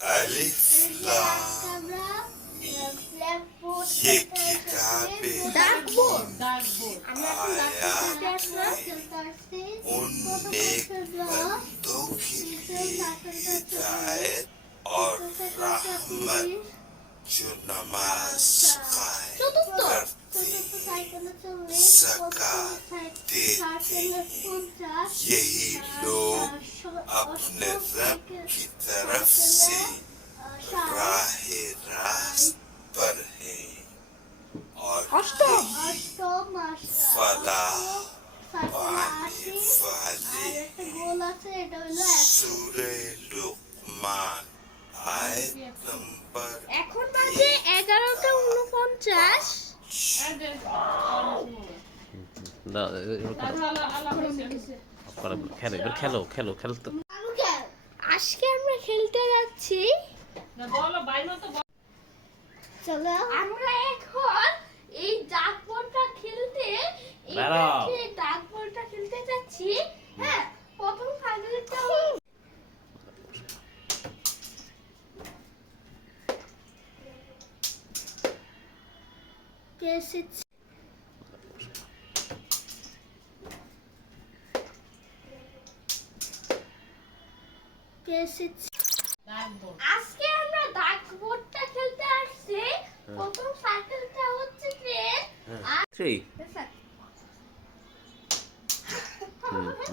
अलिफ लाम मीम ये किताबें आयात उन नेक बंदों के लिए हिदायत और रहमत जो नमाज कायम करते ज़कात देते यही लोग अपने रब की तरफ से राहे रास्त पर हैं और यही फलाह पाने वाले सूरे लुकमान आयत नंबर এখন বাজে 11:49। খেলো। আজকে আমরা খেলতে যাচ্ছি। চলো আমরা এখন এই ডাকবলটা খেলতে যাচ্ছি। হ্যাঁ, প্রথম ফাইনালটা কেসে আজকে আমরা ডাকবোর্ডটা খেলতে আসছি। প্রথম সাইকেলটা হচ্ছে ট্রেন আর 3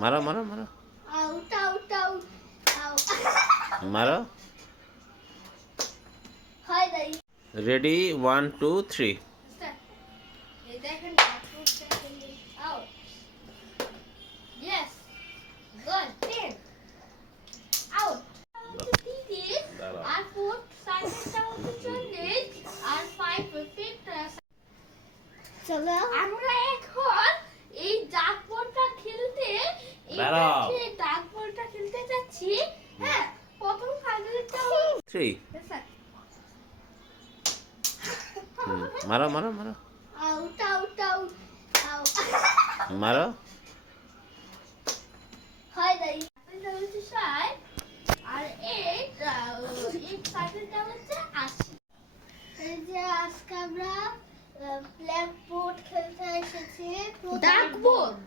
মারো আউট আউট আউট আউট মারো হয় দাই রেডি 1 2 3 এই দেখেন ডাকবোর্ডটা খেলি আউট ইয়েস গুড 10 আউট আর ফোর্থ সাইকেলটা হচ্ছে 40 আর 5 চলো আমরা এখন এই ডাকবলটা খেলতে যাচ্ছি। হ্যাঁ, প্রথম ফাইনালটা 3 মারো আউট আউট আউট আউট মারো হয় দাই এটা হচ্ছে 60 আর এই সাইকেলটা হচ্ছে 80। এই যে আজকে আমরা ব্ল্যাকবোর্ড খেলতে এসেছি। ডাকবোর্ড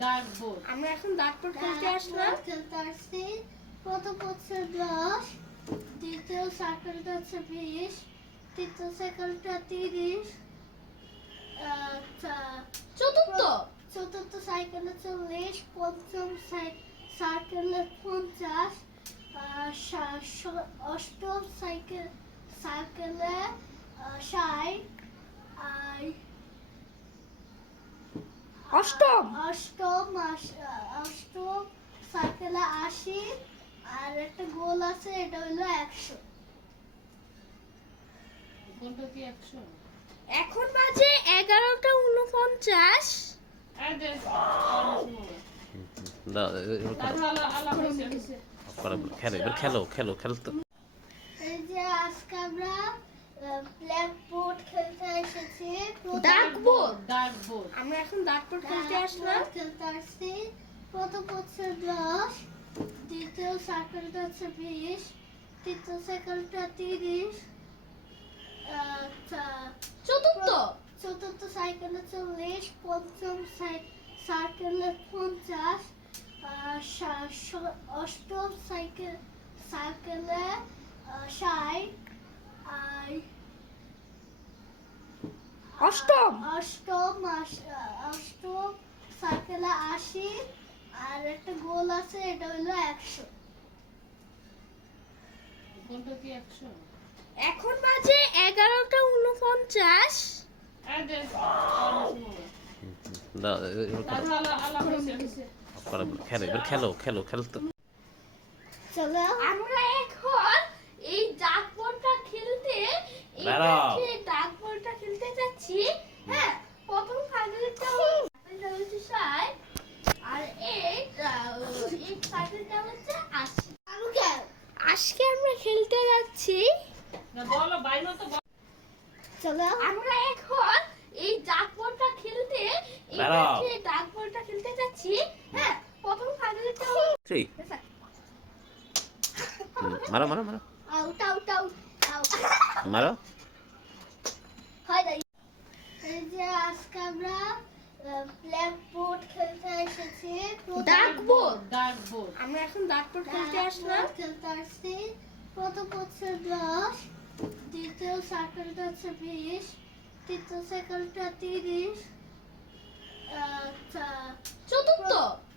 আমরা এখন ডাকবোর্ড খেলতে আসছি। প্রথম হচ্ছে 10, দ্বিতীয় সাইকেলটা হচ্ছে 20, তৃতীয় সাইকেলটা 30, চতুর্থ সাইকেলে 40, পঞ্চম সাইকেলে 50, অষ্টম সাইকেলে 60, আর অষ্টম সাইকেলে 80, আর একটা গোল আছে, এটা হলো 100। এখন বাজে 11:49। খেলো এই যে আজকে আমরা ব্ল্যাকবোর্ড খেলতে এসেছি। ডাকবোর্ড আমরা এখন ডাকবোর্ড খেলতে আসছি। প্রথম হচ্ছে 10, দ্বিতীয় সাইকেলটা হচ্ছে 20, তৃতীয় সাইকেলটা 30, চতুর্থ সাইকেলে 40, পঞ্চম সাইকেলে 50, অষ্টম সাইকেলে 60, আর অষ্টম সাইকেলে 80, আর একটা গোল আছে, এটা হলো 100। এখন বাজে 11:49। খেলো চলো আমরা এখন এই ডাকবোর্ডটা খেলতে যাচ্ছি। হ্যাঁ, প্রথম ফাইনালটা হচ্ছে 60 আর এই সাইকেলটা হচ্ছে 80। আজকে আমরা খেলতে যাচ্ছি। চলো আমরা এখন এই ডাকবোর্ডটা খেলতে যাচ্ছি। হ্যাঁ, প্রথম ফাইনালটা 3 মারো out out out out out মারো। হয় নাই। এই যে আজকে আমরা ব্ল্যাক বোর্ড খেলতে এসেছি। ডাক বোর্ড আমরা এখন ডাক বোর্ড খেলতে আসলাম। খেলতে আসছি। প্রথম হচ্ছে 10, দ্বিতীয় সার্কেলটা হচ্ছে 20, তৃতীয় সার্কেলটা 30,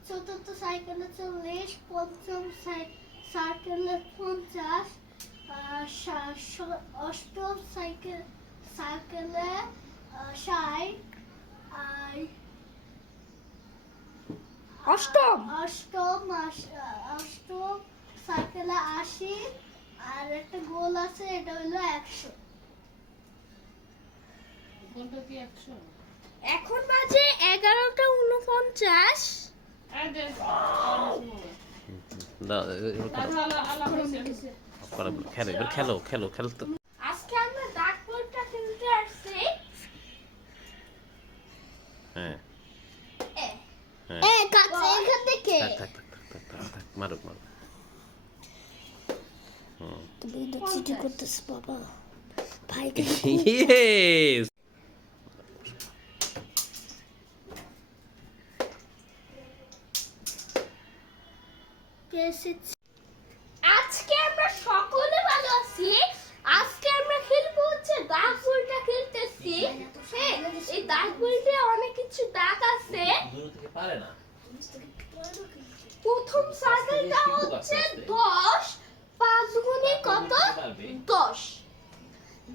চতুর্থ সাইকেলে 40, পঞ্চম সার্কেলে 50, অষ্টম সাইকেলে 60, আর অষ্টম অষ্টম সাইকেলে 80, আর একটা গোল আছে, এটা হলো 100। এখন বাজে 11:49। দাও, খেলো এবার, খেলো খেলো খেলতো। আজকে আমরা ডাক বোর্ডটা খেলতে আসছি। হ্যাঁ এ, হ্যাঁ, কাছে এখান থেকে থাক থাক থাক থাক থাক থাক, মারো মারো। তুমি তো চিঠি করতেছ বাবা ভাইকে। Yes! আজকে আমরা সকলে ভালো আছি। আজকে আমরা খেলবো হচ্ছে ডাক বোর্ডটা খেলতেছি। হ্যাঁ, এই ডাক বোর্ডে অনেক কিছু ডাক আছে। প্রথম সার্কেলটা হচ্ছে 10, 5 গুণে কত? 10।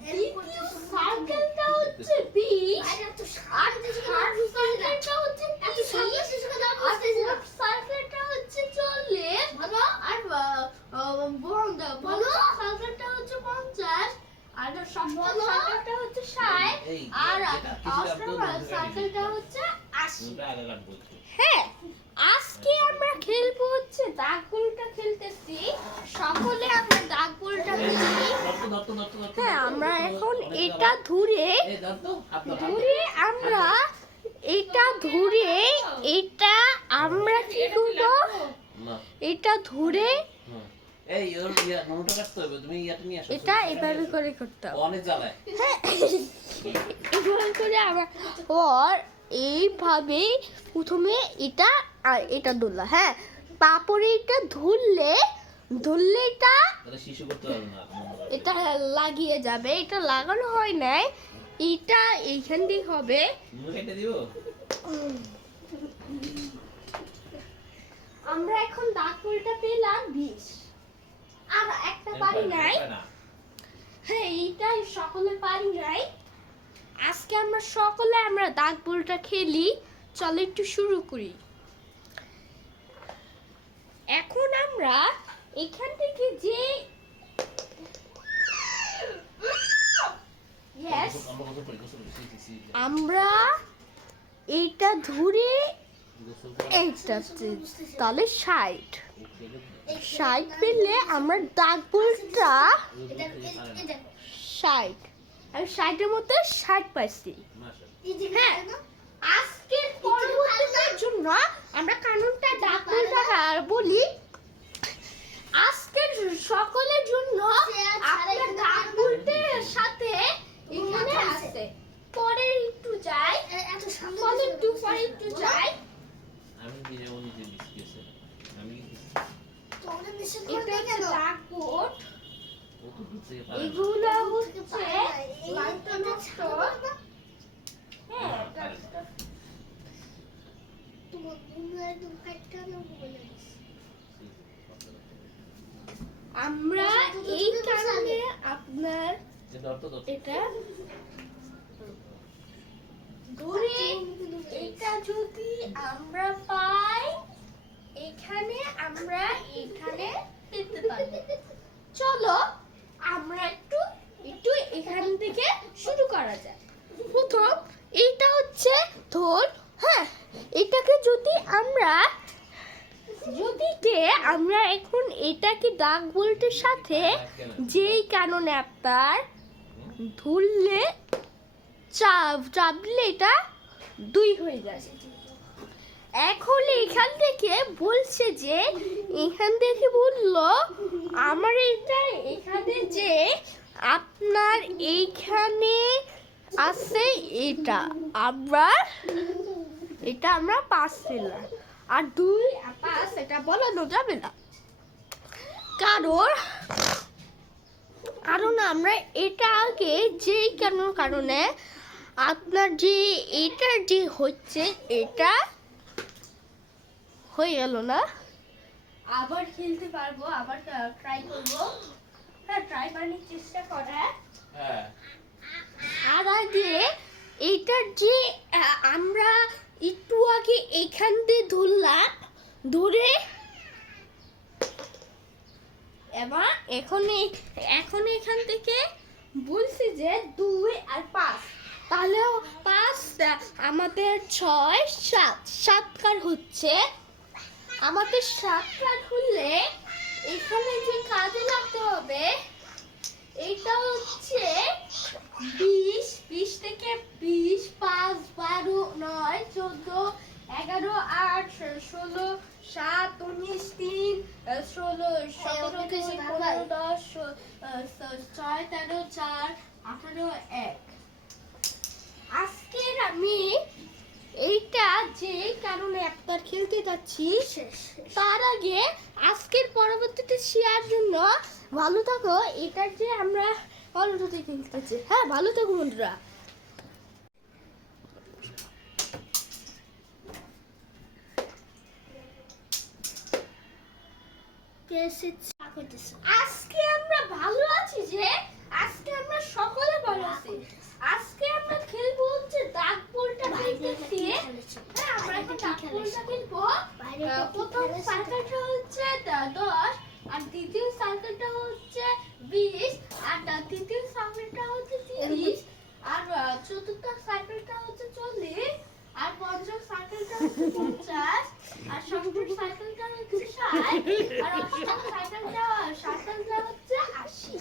দ্বিতীয় সার্কেলটা হচ্ছে 20, আর থার্ড সার্কেলটা হচ্ছে 30, আর ফোর্থ সার্কেলটা হচ্ছে 40, আর পঞ্চম সার্কেলটা হচ্ছে 50, আর সপ্তম সার্কেলটা হচ্ছে 60, আর অষ্টম সার্কেলটা হচ্ছে 80। হ্যাঁ, আজকে আমরা খেলবো হচ্ছে দাগ বলটা খেলতেছি। সকলে আমরা দাগ বলটা খেলি। হ্যাঁ, আমরা এখন এটা ধরে আমরা এটা ধরে এটা আমরা কি করবো? এটা ধরে এটা এভাবে করে করতে হবে। হ্যাঁ, এভাবে করে আমরা পর এইভাবে প্রথমে এটা আর এটা ধরলা। হ্যাঁ, তারপরে এটা ধরলে এটা লাগিয়ে যাবে। এটা লাগানো হয় নাই, এটা এইখান দিয়ে হবে। আমরা এখন দাগ বলটা পেলাম 20, আর একটা পারি নাই। হ্যাঁ, এইটাই সকলে পারি নাই। আজকে আমরা সকলে দাগ বলটা খেলি। চলো একটু শুরু করি। এখন আমরা এখান থেকে যে আমরা এইটা ধরে এইটা তাহলে 60 পেলে আমরা দাগ বলটা 60, আমি 60-এর মধ্যে 60 পাইছি। হ্যাঁ, আজকের পরবর্তীদের জন্য আমরা কানুনটা দাগ বলটা বলি। আজকের সকলের জন্য আপনার দাগ বলটার সাথে এখানে আছে। পরে একটু যাই, পরে একটু যাই। এটা হচ্ছে দাগ বোর্ড। এগুলো হচ্ছে লাইট নষ্ট। হ্যাঁ, আমরা এই কারণে আপনার এটা ধরে এটা যদি আমরা পাই, এখানে আমরা এখানে পেতে পারবো। চলো আমরা একটু এখান থেকে শুরু করা যায়। প্রথম এইটা হচ্ছে ধর। হ্যাঁ, এটাকে যদি আমরা এখন এটাকে দাগ বলটের সাথে যেই কারণে আপনার ধরলে চাপলে এটা 2 হয়ে যায়। এখন এখান থেকে বলছে যে এখান থেকে বললো আমার এটা এখানে যে আপনার এইখানে আছে এটা আমরা পাস পেলাম আর 2 আর 5 এটা বলানো যাবে না কারণ আমরা এটা আগে যেই কারণে আপনার যে এটা যে হচ্ছে এটা হয়ে গেল না আবার খেলতে পারবো আবার ট্রাই করবো হ্যাঁ ট্রাই করার চেষ্টা করা আর আগে এইটার যে আমরা একটু আগে এখান দিয়ে ধরলাম ধরে এবার এখন এখান থেকে বলছি যে 2 আর 5 তাহলে 5 আমাদের 6 7 কার হচ্ছে আমাদের 7 কার হলে এখানে যে কাজে লাগতে হবে এটা হচ্ছে 20 থেকে 20 5 12 9 14 11 8 16 7 19 3 16 17 18 10 6 13 4 18 1 আজকের আমি এইটা যে কারণে একবার খেলতে যাচ্ছি তার আগে আজকের পরবর্তীতে শেয়ার জন্য ভালো থাকো এটার যে আমরা অলরেডি খেলতেছি হ্যাঁ ভালো থাকো বন্ধুরা আজকে আমরা ভালো আছি যে আজকে আমরা সকলে ভালো আছি আজকে আমরা খেলবো হচ্ছে দাগ বলটা খেলতেছি হ্যাঁ আমরা একটা দাগ বলটা খেলবো প্রথম সার্কেলটা হচ্ছে 10 আর দ্বিতীয় সার্কেলটা হচ্ছে 20 আর তৃতীয় সার্কেলটা হচ্ছে 30 আর চতুর্থ সার্কেলটা হচ্ছে 40 আর পঞ্চম সার্কেলটা হচ্ছে 50 আর ষষ্ঠ সার্কেলটা হচ্ছে 60 আর অষ্টম সার্কেলটা হচ্ছে 80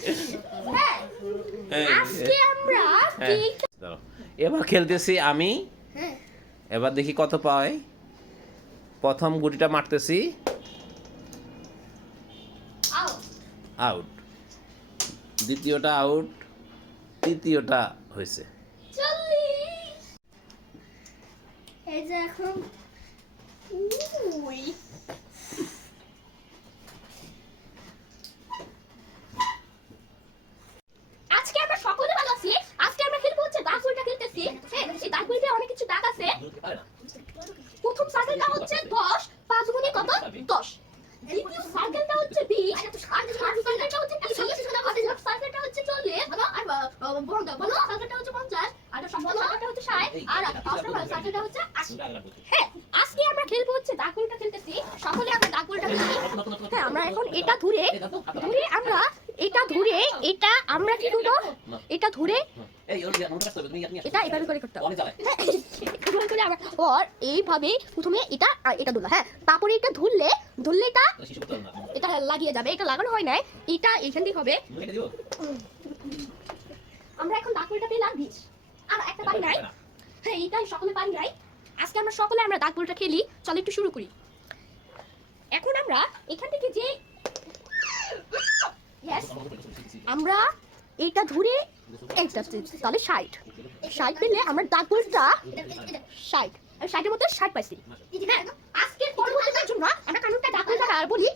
হ্যাঁ আজকে আমরা এবার খেলতেছি আমি এবার দেখি কত পাই প্রথম গুটিটা মারতেছি আউট দ্বিতীয়টা আউট তৃতীয়টা হয়েছে এই যে এখন আজকে আমরা সকলে ভালো আছি আজকে আমরা খেলবো হচ্ছে দাগ বলটা খেলতেছি হ্যাঁ সেই দাগ বলতে অনেক কিছু দাগ আছে প্রথম সার্কেলটা হচ্ছে 10 5 গুণে কত 10 দ্বিতীয় সার্কেলটা হচ্ছে 20 আর সার্কেলটা হচ্ছে 30 সার্কেলটা হচ্ছে 40 আর বড় সার্কেলটা হচ্ছে 50 আর সবগুলো সার্কেলটা হচ্ছে 60 আর অষ্টম সার্কেলটা হচ্ছে 80 হ্যাঁ আজকে আমরা খেলবো হচ্ছে দাগ বলটা খেলতেছি সকলে আমরা দাগ বলটা খেলি হ্যাঁ আমরা এখন এটা ধরে আমরা এটা ধরে এটা আমরা কি করব এটা ধরে এটা এইভাবে করে করতে হবে এইভাবে করে আমরা আর এইভাবে প্রথমে এটা ধরলাম হ্যাঁ তারপরে এটা ধরলে এটা লাগিয়ে যাবে এটা লাগানো হয় নাই এটা এখান থেকে হবে আমরা এখন দাগ বলটা পেলাম 20 আর একটা পারি নাই হ্যাঁ এটা সকলে পারি নাই আজকে আমরা সকলে আমরা দাগ বলটা খেলি চলো একটু শুরু করি এখন আমরা এখান থেকে যে আমরা এটা ধরে একটা তাহলে 60 পেলে আমরা দাগ বলটা 60 মধ্যে 60 পাইছি আজকের পরবর্তীদের জন্য আমরা কানুনটা দাগ বলটা আর বলি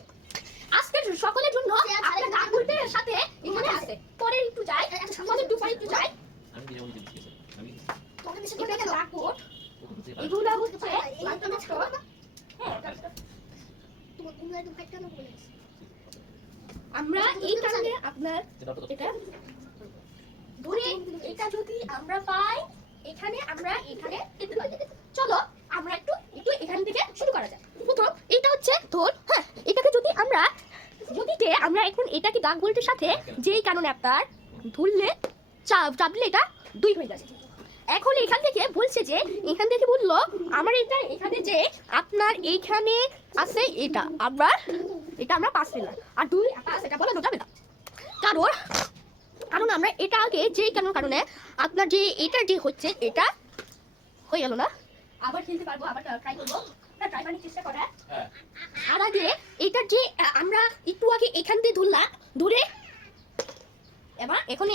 আজকের সকলের জন্য আপনারা দাগ বলটার সাথে এখানে আছে পরে একটু যাই পরে একটু যাই এটা দাগ বল এগুলা হচ্ছে আমরা এই কারণে আপনার এটা ধরে এটা যদি আমরা পাই এখানে আমরা এখানে পেতে পারি চলো আমরা একটু এখান থেকে শুরু করা যাক প্রথম এটা হচ্ছে ধর হ্যাঁ এটাকে যদি আমরা এখন এটাকে দাগ বলটির সাথে যেই কারণে আপনার ধরলে চাপলে এটা 2 হয়ে যাবে এখন এখান থেকে বলছে যে এখান থেকে বললো আমার এটা এখানে যে আপনার এইখানে আছে এটা আমরা পাস পেলাম আর 2 আর 5 এটা বলানো যাবে না কারণ আমরা এটা আগে যেই কারণে আপনার যে এটা যে হচ্ছে এটা হয়ে গেল না আবার খেলতে পারবো আবার ট্রাই করবো একটা ট্রাই বানিয়ে চেষ্টা করা। হ্যাঁ আর আগে এইটার যে আমরা একটু আগে এখান দিয়ে ধরলাম, ধরে এবার এখন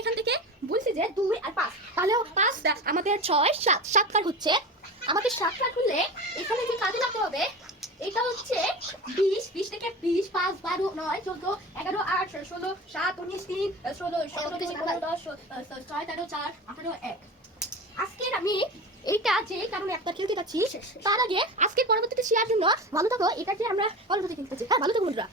এখান থেকে বলছি যে 2 আর 5, তাহলে 5 আমাদের 6 7 7 কার হচ্ছে। আমাদের 7 কার হলে এখানে যে কাজে লাগতে হবে এটা হচ্ছে 20 20 থেকে 20 5 12 9 14 11 8 16 7 19 3 16 17 18 10 6 13 4 18 1। আজকের আমি এইটা যে কারণে একটা খেলতে যাচ্ছি তার আগে আজকে পরবর্তীতে শেয়ার জন্য ভালো থাকো। এটা যে আমরা পরবর্তীতে খেলতেছি। হ্যাঁ ভালো থাকো বন্ধুরা।